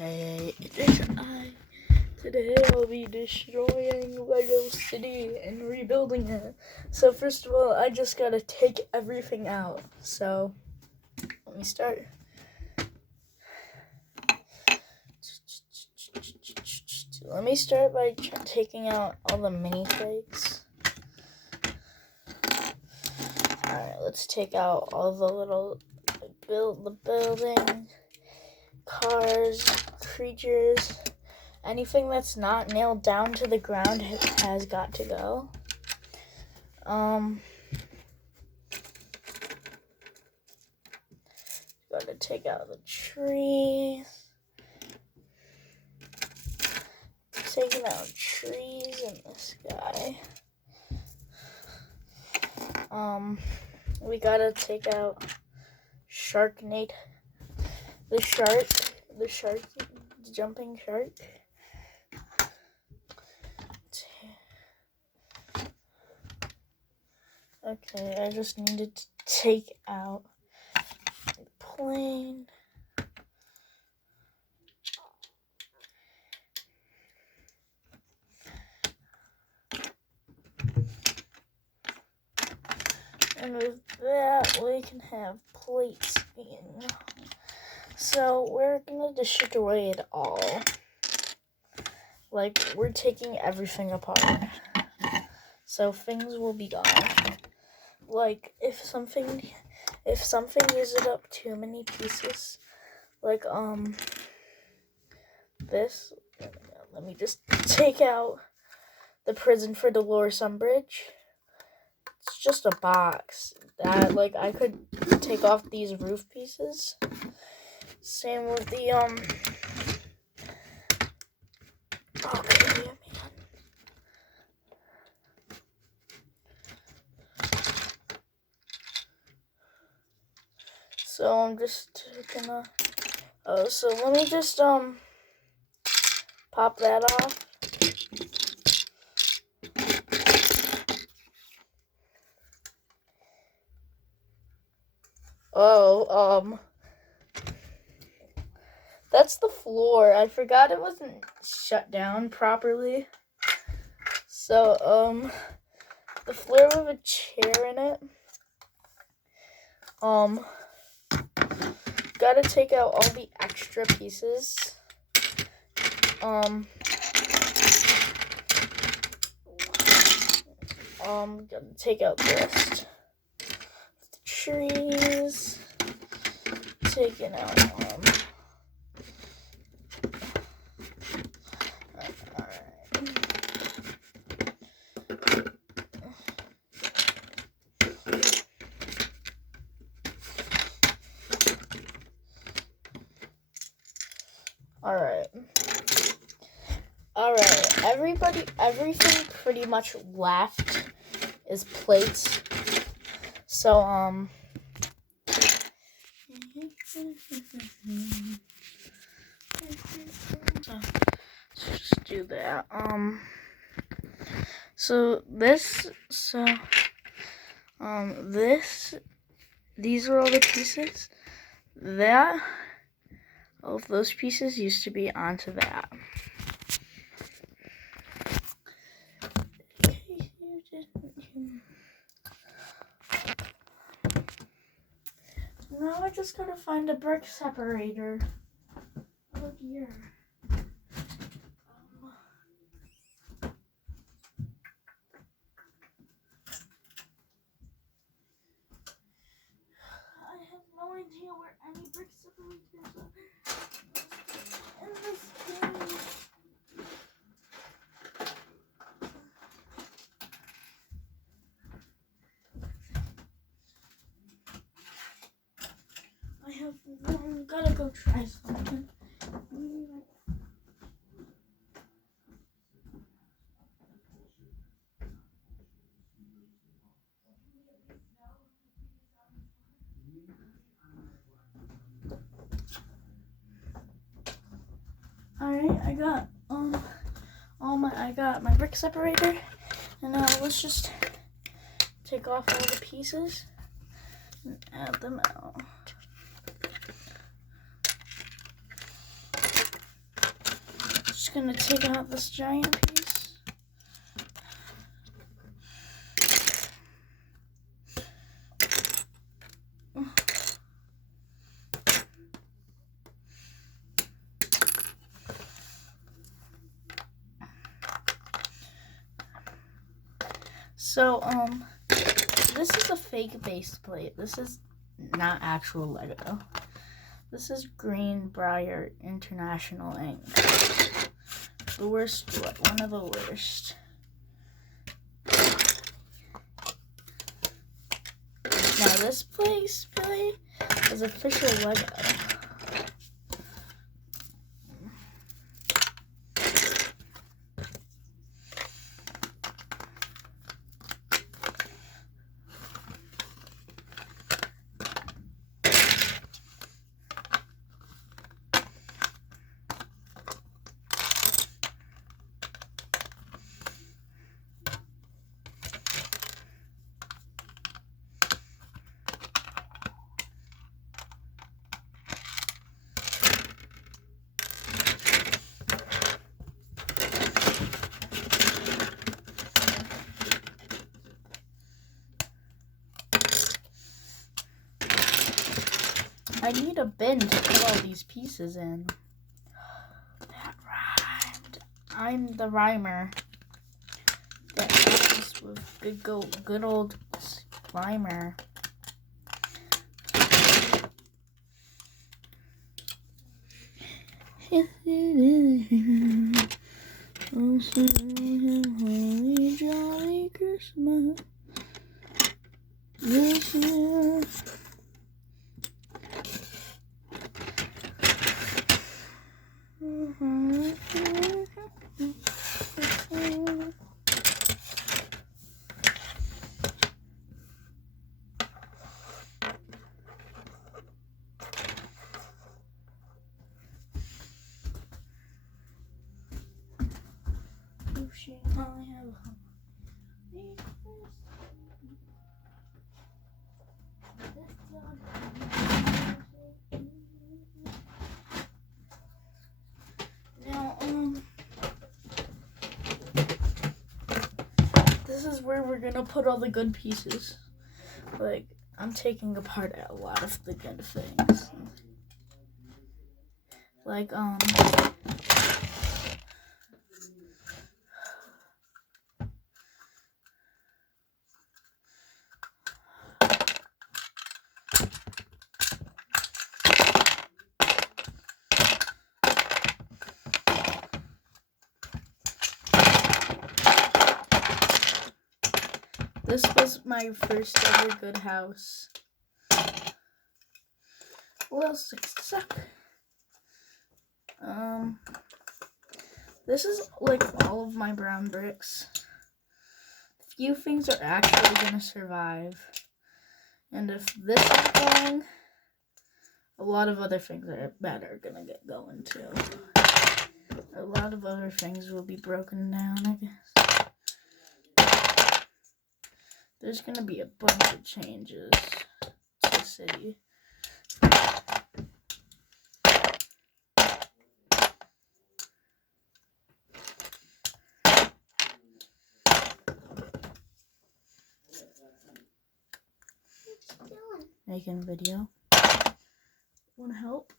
Hey, it is I. Today I'll be destroying Lego City and rebuilding it. So first of all, I just gotta take everything out. So, let me start. Let me start by taking out all the minifigs. Alright, let's take out all the little building, cars, creatures. Anything that's not nailed down to the ground has got to go. Gotta take out the trees. Taking out trees in the sky. We gotta take out Sharknado. The jumping shark. Okay, I just needed to take out the plane. And with that, we can have plates in. So we're gonna destroy it all. Like, we're taking everything apart. So things will be gone. Like, if something uses up too many pieces, like, this, let me just take out the prison for Dolores Umbridge. It's just a box that, like, I could take off these roof pieces. Same with the, okay, man. So I'm just gonna, so let me just, pop that off. Oh, that's the floor. I forgot it wasn't shut down properly. So, the floor with a chair in it. Gotta take out all the extra pieces. Gotta take out the rest. The trees. Taking out, Alright, everything pretty much left is plates. So, let's just do that. These are all the pieces. All of those pieces used to be onto that. Now I just gotta find a brick separator. Oh dear. I have no idea where any brick separators are in this game. I'm gotta go try something. Alright, I got my brick separator, and now let's just take off all the pieces and add them out. just gonna take out this giant piece. So, this is a fake base plate. This is not actual Lego. This is Greenbrier International ink. The worst, one of the worst. Now this base plate is official Lego. I need a bin to put all these pieces in. That rhymed. I'm the rhymer. That rhymes with good old rhymer. Holy jolly Christmas this year. Now, this is where we're gonna put all the good pieces. Like, I'm taking apart a lot of the good things. Like, this was my first ever good house. What else suck? This is like all of my brown bricks. Few things are actually gonna survive. And if this is going, a lot of other things are gonna get going too. A lot of other things will be broken down, I guess. There's gonna be a bunch of changes to the city. Making a video. Want to help?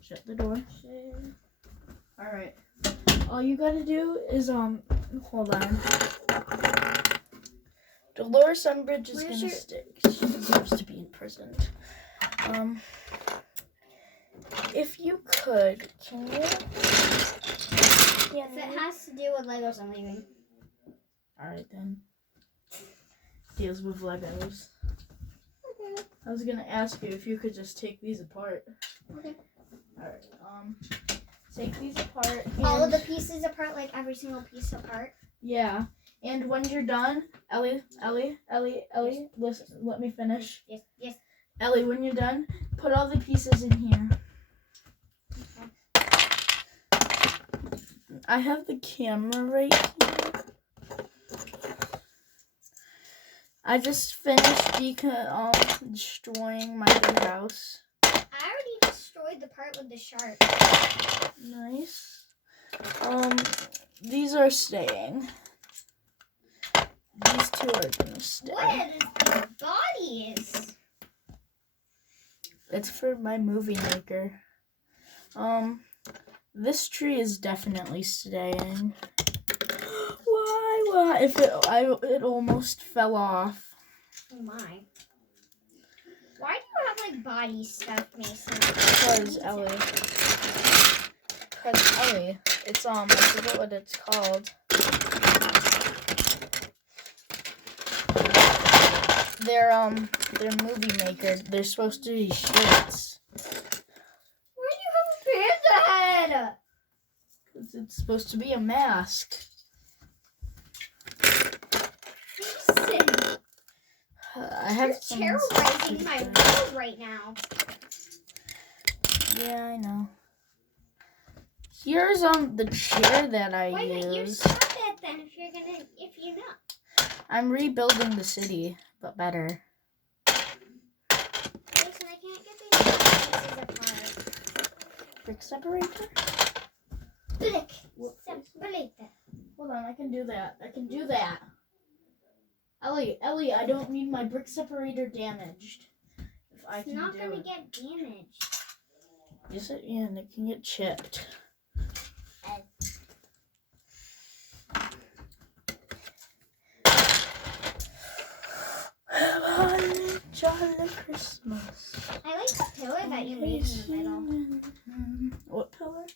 Shut the door. Alright. All you gotta do is, hold on. Dolores Umbridge is gonna stick. She deserves to be imprisoned. If you could, can you? Yeah, if it has to do with Legos, I'm leaving. Alright then. Deals with Legos. Okay. I was gonna ask you if you could just take these apart. Okay. Alright, take these apart. All of the pieces apart, like every single piece apart? Yeah. And when you're done, Ellie, listen, let me finish. Yes. Ellie, when you're done, put all the pieces in here. Okay. I have the camera right here. I just finished destroying my good house. I already destroyed destroyed the part with the shark. Nice. These are staying. These two are gonna stay. What is these bodies? It's for my movie maker. This tree is definitely staying. Why? It almost fell off. Oh my. Why do you have like body stuff, Mason? Because Ellie. It's I forget what it's called. They're movie maker. They're supposed to be shirts. Why do you have a panda head? Because it's supposed to be a mask. Mason, I have you're some terrorizing my world right now. Yeah, I know. Here's the chair that I Why can't you use. stop it then if you're not? I'm rebuilding the city, but better. Mason, I can't get these pieces apart. Brick separator? Brick separator. Hold on, I can do that. Ellie, I don't need my brick separator damaged. If I It's can not do gonna it. get damaged. Yes, it can. It can get chipped. Jolly Christmas. I like the pillar that you made in the middle. What pillar?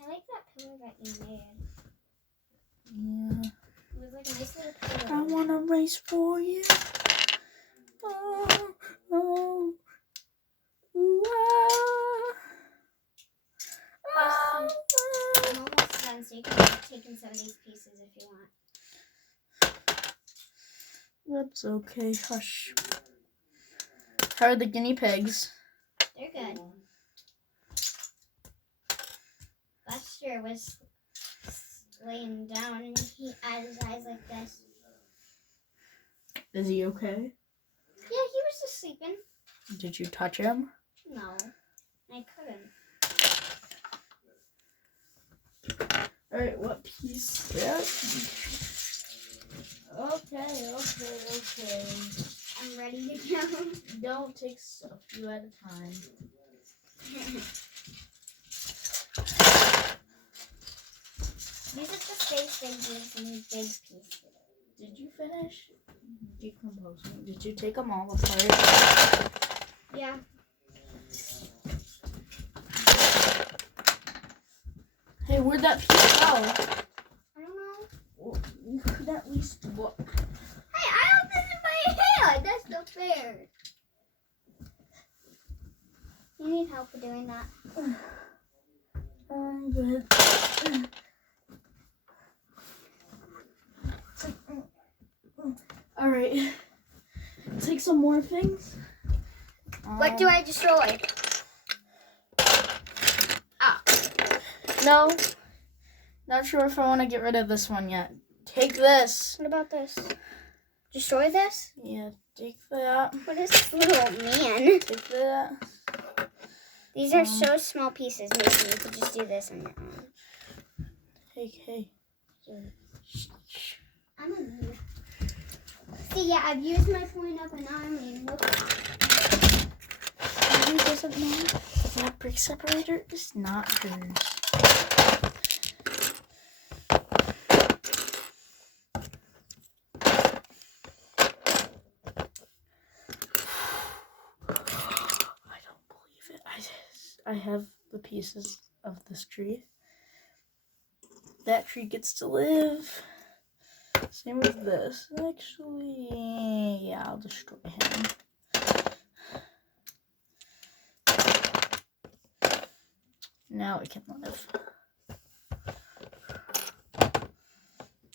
I like that pillar that you made. Yeah. It was like a nice little pillar. I wanna race for you. Oh, oh, ooh, ah, ah, I'm ah. almost done, so you can take in some of these pieces if you want. That's okay, hush. How are the guinea pigs? They're good. Buster was laying down and he had his eyes like this. Is he okay? Yeah, he was just sleeping. Did you touch him? No, I couldn't. Alright, what piece? Yeah. Okay. I'm ready to go. Don't take a few at a time. These are the space they use in big pieces. Did you finish decomposing? Did you take them all apart? Yeah. Hey, where'd that piece go? I don't know. Well, you could at least look. Hey, I have this in my hand. That's not fair. You need help with doing that. I'm good. Alright. Take some more things. What do I destroy? No. Not sure if I want to get rid of this one yet. Take this. What about this? Destroy this? Yeah, take that. What is this little man? Take that. These are so small pieces, Mason. You could just do this on your own. Hey. I'm a leave. See, yeah, I've used my point up and now I'm leaving. Look. He doesn't know. That brick separator is not hers. I have the pieces of this tree. That tree gets to live. Same with this. Actually, yeah, I'll destroy him. Now it can live.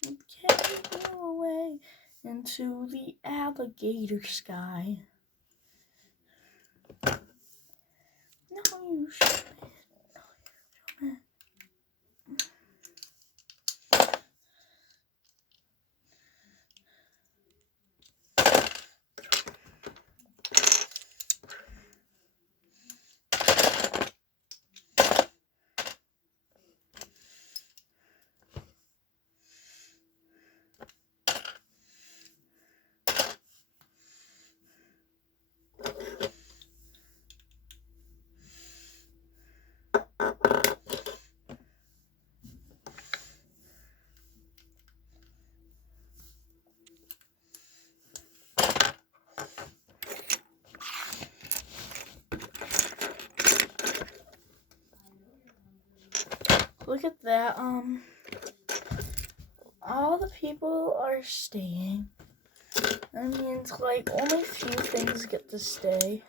Okay, go away into the alligator sky. No, you should. look at that. All the people are staying. That means like only few things get to stay.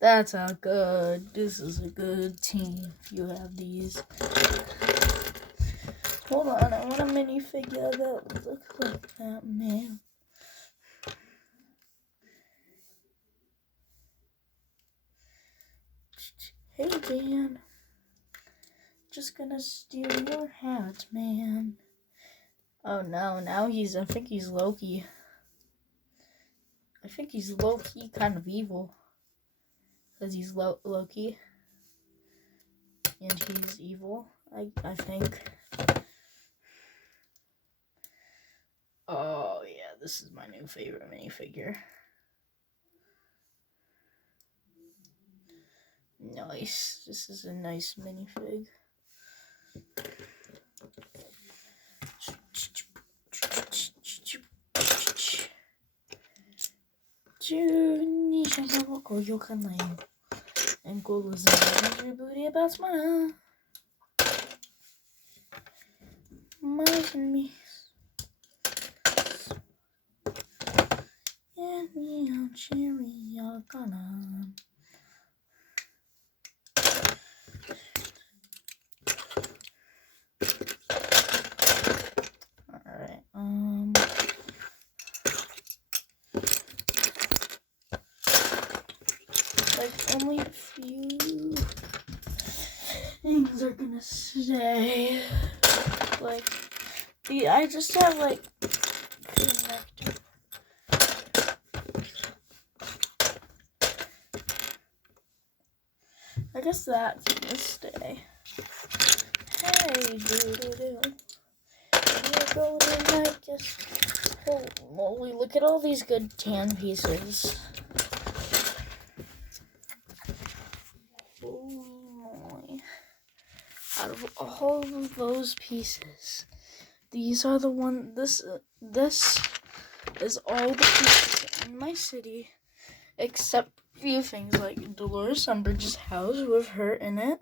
That's how good. This is a good team. You have these. Hold on, I want a minifigure that looks like that man. Hey Dan, just gonna steal your hat, man. Oh no, now I think he's Loki. I think he's low-key kind of evil. Because he's Loki. And he's evil, I think. Oh yeah, this is my new favorite minifigure. Nice. This is a nice minifig. Alright, like only a few things are gonna stay. Like I just have like connector. I guess that's gonna stay. Hey, doo-doo-doo. You're golden, I guess. Holy moly, look at all these good tan pieces. Holy moly. Out of all of those pieces, these are the one. This is all the pieces in my city, except a few things like Dolores Umbridge's house with her in it.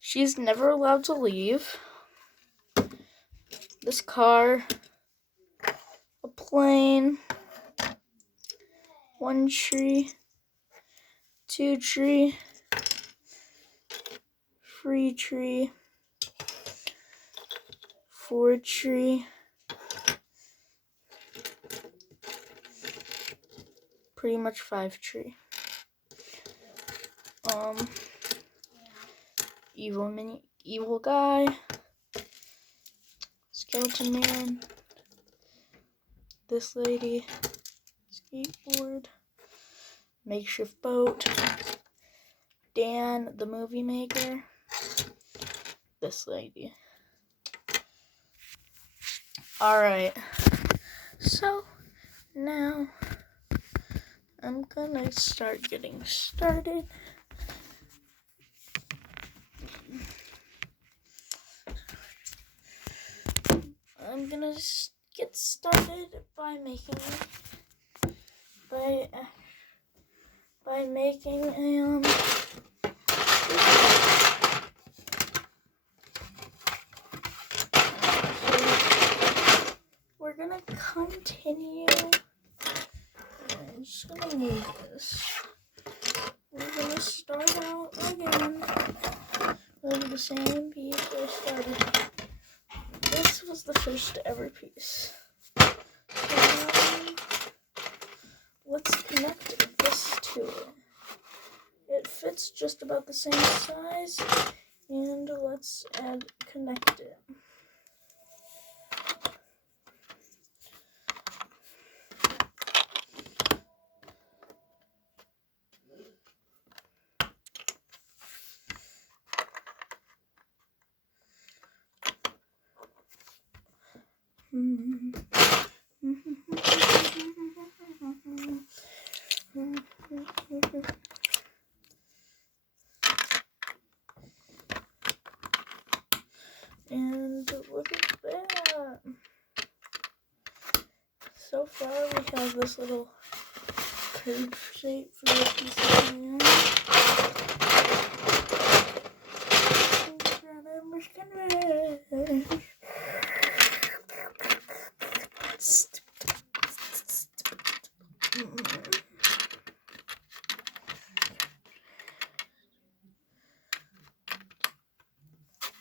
She's never allowed to leave. This car, a plane, one tree, two tree, three tree, four tree, pretty much 5 tree. Evil guy, skeleton man, this lady, skateboard, makeshift boat, Dan the movie maker, this lady. Alright, so now I'm gonna start getting started. I'm gonna get started by making we're gonna continue. I'm just gonna move this. We're gonna start out again with the same piece we started. This was the first ever piece. Let's connect this to it. It fits just about the same size, and let's connect it. And look at that. So far we have this little curb shape for the piece of land.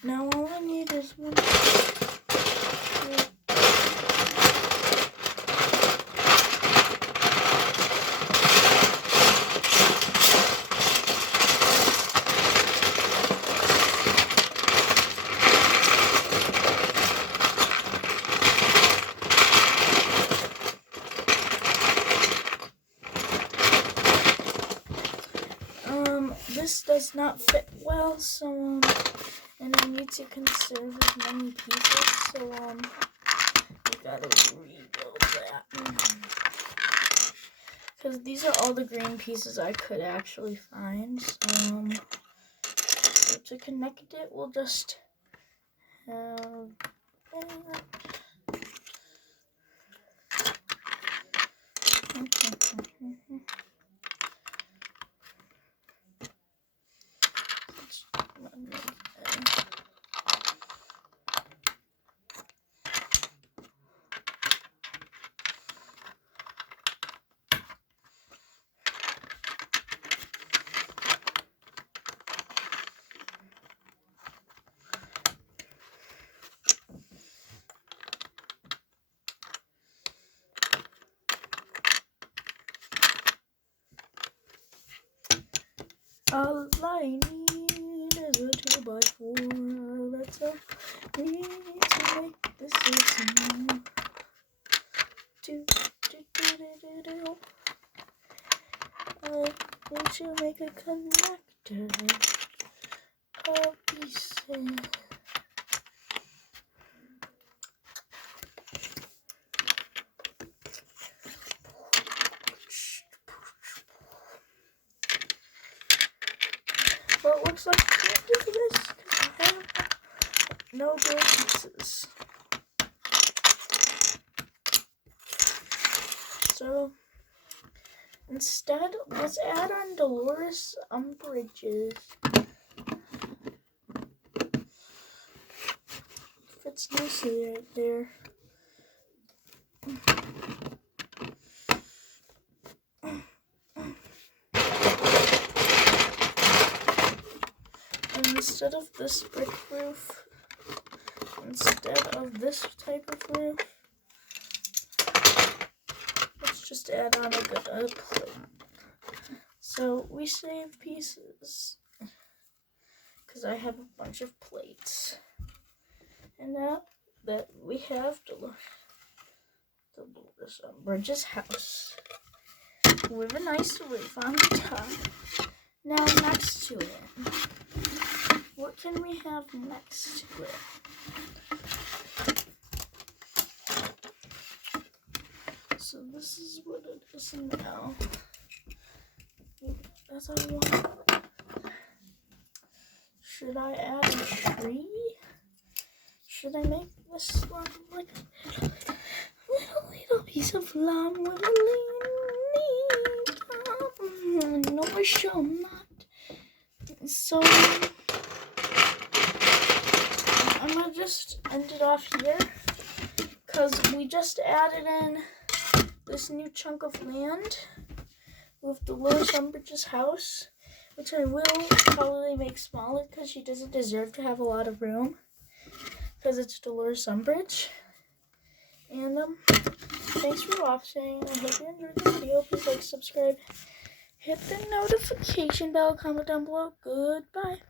Now all I need is one. This does not fit well, so and I need to conserve as many pieces, so we gotta rebuild that. Because these are all the green pieces I could actually find, so to connect it, we'll just have that. All I need is a 2x4. That's all we need to make this easy. We should make a connector of pieces. Well, it looks like I can't do this because I have no good pieces. So instead, let's add on Dolores Umbridge's. Fits nicely right there. And instead of this brick roof, instead of this type of roof, let's just add on a plate. So we save pieces because I have a bunch of plates. And now that we have Dolores Umbridge's house with a nice roof on the top. Now next to it, what can we have next to it? So this is what it is now. As I want. Should I add a tree? Should I make this one like a little piece of lamb with a lean? No, I shall not. So I'm gonna just end it off here because we just added in this new chunk of land with Dolores Umbridge's house, which I will probably make smaller because she doesn't deserve to have a lot of room because it's Dolores Umbridge. And thanks for watching. I hope you enjoyed the video. Please like, subscribe, hit the notification bell, comment down below. Goodbye.